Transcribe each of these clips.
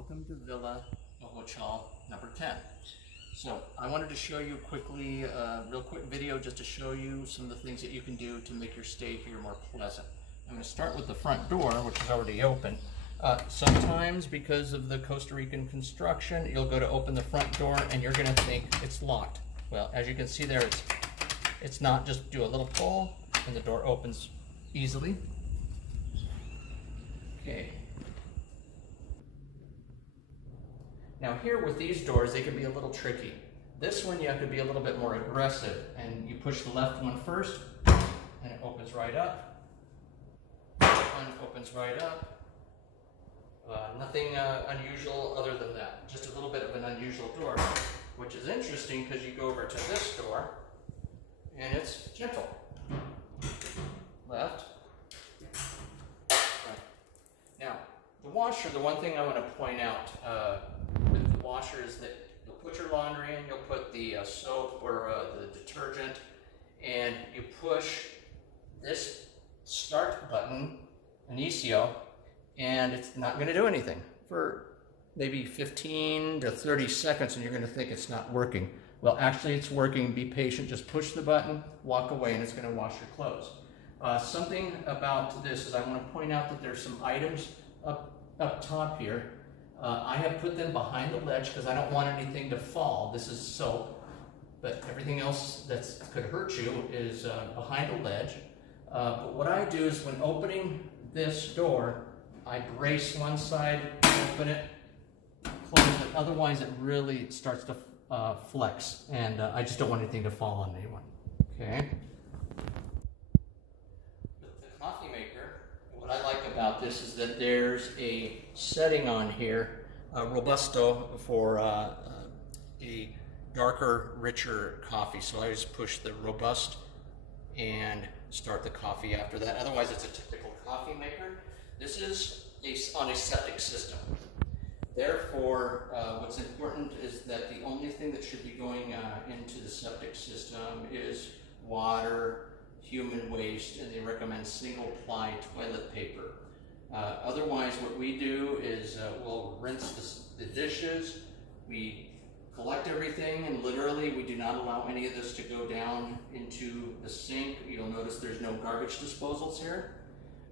welcome to Villa Ojochal number 10. So I wanted to show you quickly, real quick video just to show you some of the things that you can do to make your stay here more pleasant. I'm going to start with the front door, which is already open. Sometimes because of the Costa Rican construction, you'll go to open the front door and you're going to think it's locked. Well, as you can see there, it's not. Just do a little pull and the door opens easily. Okay. Now here with these doors, they can be a little tricky. This one you have to be a little bit more aggressive, and you push the left one first and it opens right up. One opens right up. Nothing unusual other than that. Just a little bit of an unusual door, which is interesting because you go over to this door and it's gentle. Left. Right. Now, the washer, the one thing I want to point out with the washer is that you'll put your laundry in, you'll put the soap or the detergent, and you push this start button, Inicio, and it's not going to do anything for maybe 15 to 30 seconds, and you're going to think it's not working. Well, actually it's working. Be patient. Just push the button, walk away, and it's going to wash your clothes. Something about this is I want to point out that there's some items up top here. I have put them behind the ledge because I don't want anything to fall. This is soap, but everything else that could hurt you is behind the ledge. But what I do is when opening this door, I brace one side, open it, close it. Otherwise, it really starts to flex, and I just don't want anything to fall on anyone. Okay. With the coffee maker, what I like about this is that there's a setting on here, Robusto, for a darker, richer coffee. So I just push the Robust and start the coffee after that. Otherwise, it's a typical coffee maker. This is on a septic system. Therefore, what's important is that the only thing that should be going into the septic system is water, human waste, and they recommend single-ply toilet paper. Otherwise, what we do is we'll rinse the dishes, we collect everything, and literally we do not allow any of this to go down into the sink. You'll notice there's no garbage disposals here.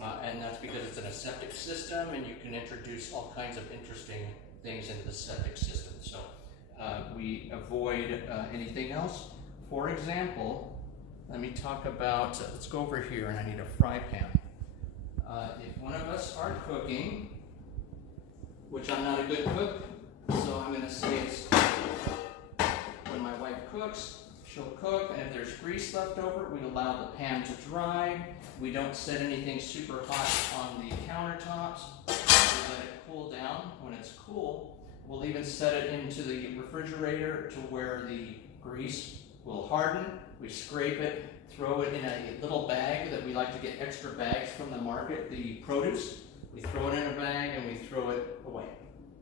And that's because it's in a septic system, and you can introduce all kinds of interesting things into the septic system. So we avoid anything else. For example, let me talk about, let's go over here, and I need a fry pan. If one of us are cooking, which I'm not a good cook, so I'm going to say it's when my wife cooks, she'll cook, and if there's grease left over, we allow the pan to dry. We don't set anything super hot on the countertops. We let it cool down. When it's cool, we'll even set it into the refrigerator to where the grease will harden. We scrape it, throw it in a little bag that we like to get extra bags from the market, the produce. We throw it in a bag and we throw it away,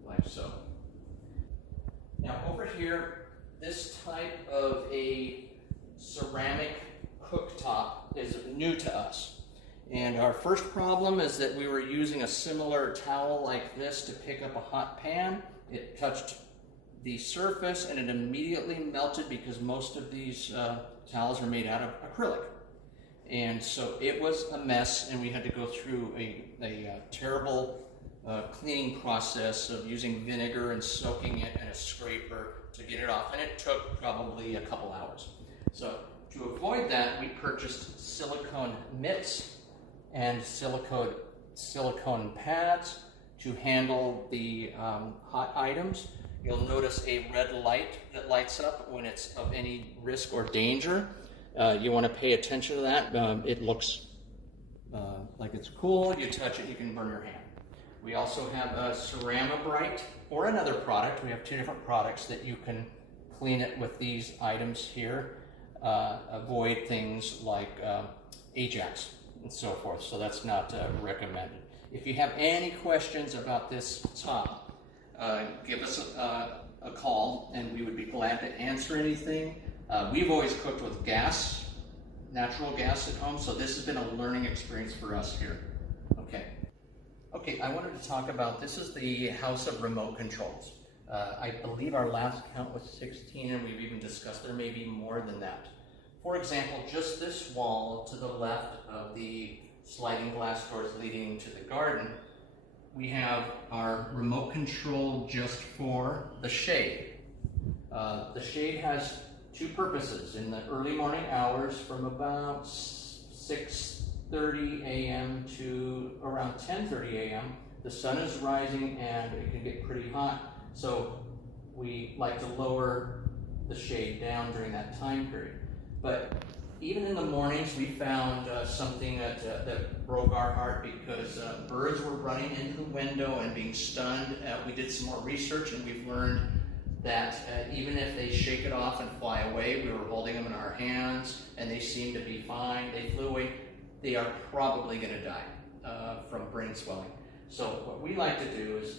like so. Now over here, this type of a ceramic cooktop is new to us. And our first problem is that we were using a similar towel like this to pick up a hot pan. It touched the surface and it immediately melted because most of these towels are made out of acrylic. And so it was a mess, and we had to go through a terrible cleaning process of using vinegar and soaking it in a scraper to get it off, and it took probably a couple hours. So to avoid that, we purchased silicone mitts and silicone pads to handle the hot items. You'll notice a red light that lights up when it's of any risk or danger. You want to pay attention to that. It looks like it's cool. You touch it, you can burn your hand. We also have a Ceramibrite or another product. We have two different products that you can clean it with these items here. Avoid things like Ajax and so forth, so that's not recommended. If you have any questions about this top, give us a call and we would be glad to answer anything. We've always cooked with gas, natural gas at home, so this has been a learning experience for us here. Okay. Okay, I wanted to talk about, this is the house of remote controls. I believe our last count was 16, and we've even discussed there may be more than that. For example, just this wall to the left of the sliding glass doors leading to the garden, we have our remote control just for the shade. The shade has two purposes. In the early morning hours from about 6:30 a.m. to around 10:30 a.m., the sun is rising and it can get pretty hot, so we like to lower the shade down during that time period. But even in the mornings, we found something that broke our heart, because birds were running into the window and being stunned. We did some more research, and we've learned that even if they shake it off and fly away, we were holding them in our hands and they seemed to be fine, they flew away, they are probably going to die from brain swelling. So what we like to do is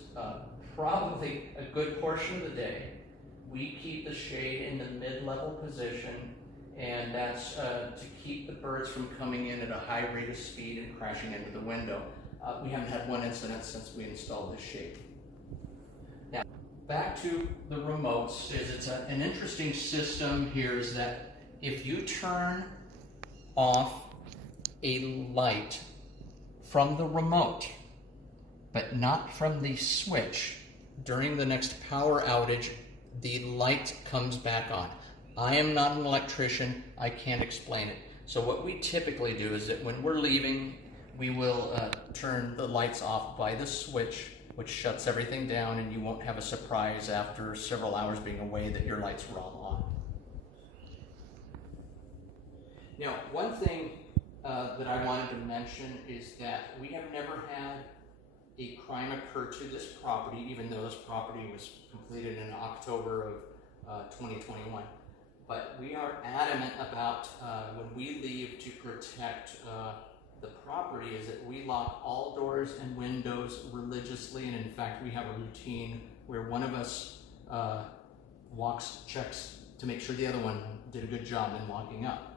probably a good portion of the day, we keep the shade in the mid-level position, and that's to keep the birds from coming in at a high rate of speed and crashing into the window. We haven't had one incident since we installed this shade. Now, back to the remotes, it's an interesting system here, is that if you turn off a light from the remote, but not from the switch, during the next power outage, the light comes back on. I am not an electrician, I can't explain it. So what we typically do is that when we're leaving, we will turn the lights off by the switch, which shuts everything down, and you won't have a surprise after several hours being away that your lights were all on. Now, one thing that I wanted to mention is that we have never had a crime occur to this property, even though this property was completed in October of 2021. But we are adamant about when we leave to protect the property, is that we lock all doors and windows religiously, and in fact we have a routine where one of us checks to make sure the other one did a good job in locking up.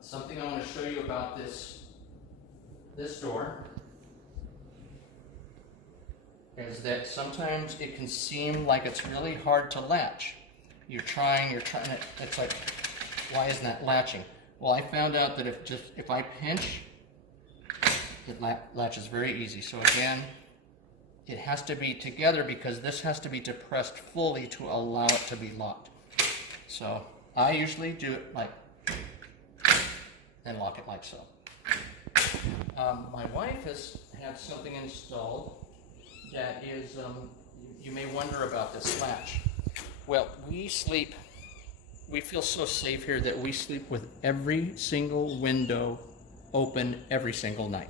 Something I want to show you about this door is that sometimes it can seem like it's really hard to latch. You're trying, it's like, why isn't that latching? Well, I found out that if I pinch, it latches very easy. So again, it has to be together, because this has to be depressed fully to allow it to be locked. So I usually do it like, and lock it like so. My wife has had something installed that is, you may wonder about this latch. Well, we feel so safe here that we sleep with every single window open every single night.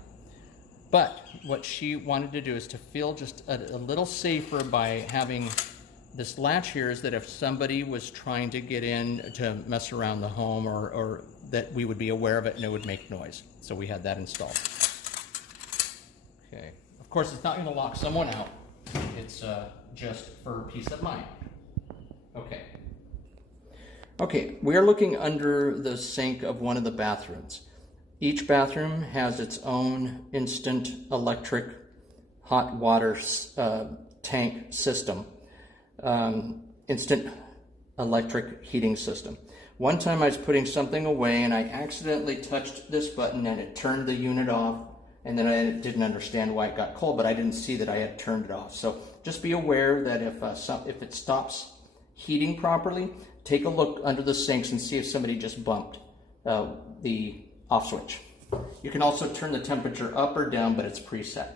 But what she wanted to do is to feel just a little safer by having this latch here, is that if somebody was trying to get in to mess around the home, or that we would be aware of it and it would make noise. So we had that installed. Okay. Of course, it's not going to lock someone out. It's just for peace of mind. Okay. Okay, we are looking under the sink of one of the bathrooms. Each bathroom has its own instant electric hot water tank system, instant electric heating system. One time I was putting something away and I accidentally touched this button and it turned the unit off, and then I didn't understand why it got cold, but I didn't see that I had turned it off. So just be aware that if it stops heating properly, take a look under the sinks and see if somebody just bumped the off switch. You can also turn the temperature up or down, but it's preset.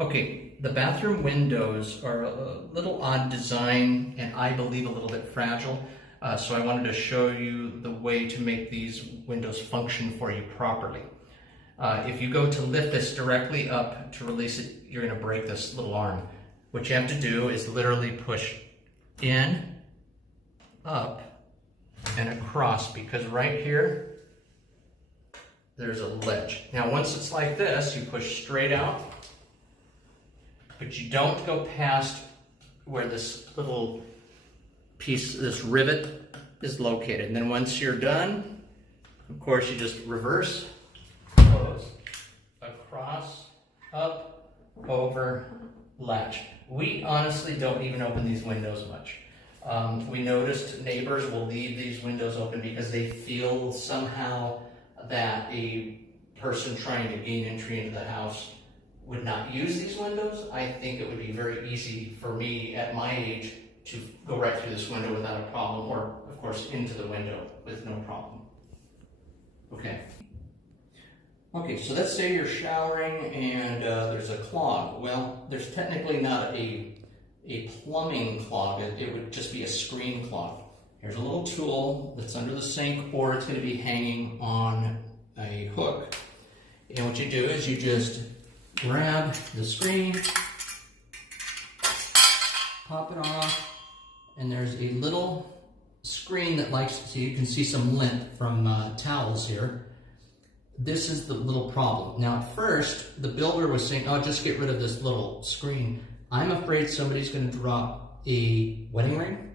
Okay, the bathroom windows are a little odd design, and I believe a little bit fragile. So I wanted to show you the way to make these windows function for you properly. If you go to lift this directly up to release it, you're going to break this little arm. What you have to do is literally push in, up, and across, because right here, there's a ledge. Now once it's like this, you push straight out, but you don't go past where this little piece, this rivet is located. And then once you're done, Of course, you just reverse, close, across, up, over, latch. We honestly don't even open these windows much. We noticed neighbors will leave these windows open because they feel somehow that a person trying to gain entry into the house would not use these windows. I think it would be very easy for me at my age to go right through this window without a problem, or of course into the window with no problem. Okay. Okay, so let's say you're showering and there's a clog. Well, there's technically not a plumbing clog. It would just be a screen clog. Here's a little tool that's under the sink, or it's going to be hanging on a hook. And what you do is you just grab the screen, pop it off, and there's a little screen that likes to see, you can see some lint from towels here. This is the little problem. Now at first, the builder was saying, oh, just get rid of this little screen. I'm afraid somebody's going to drop a wedding ring,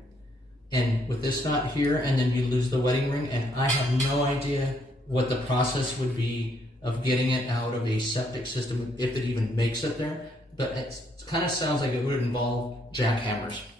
and with this knot here, and then you lose the wedding ring, and I have no idea what the process would be of getting it out of a septic system, if it even makes it there. But it kind of sounds like it would involve jackhammers.